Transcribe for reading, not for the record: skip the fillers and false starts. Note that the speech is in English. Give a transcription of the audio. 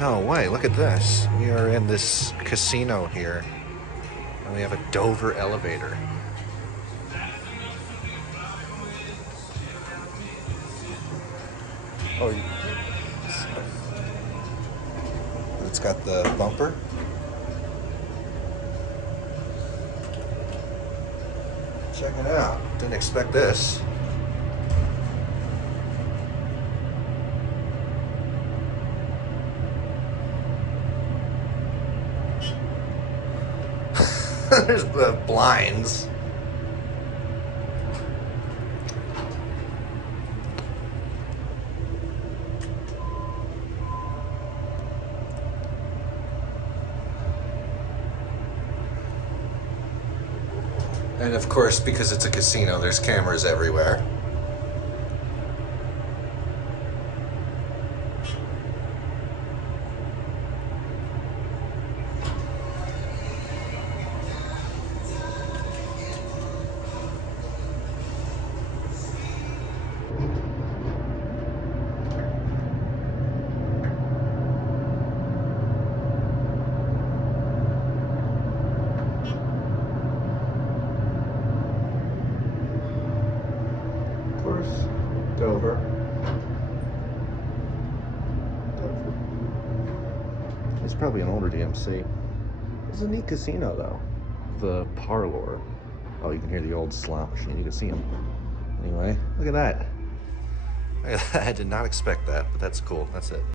No way, look at this. We are in this casino here. And we have a Dover elevator. Oh, it's got the bumper. Check it out. Didn't expect this. There's the blinds. And of course, because it's a casino, there's cameras everywhere. Dover. It's probably an older DMC. It's a neat casino though. The parlor. Oh, you can hear the old slot machine. You can see them. Anyway, look at that. I did not expect that, but that's cool. That's it.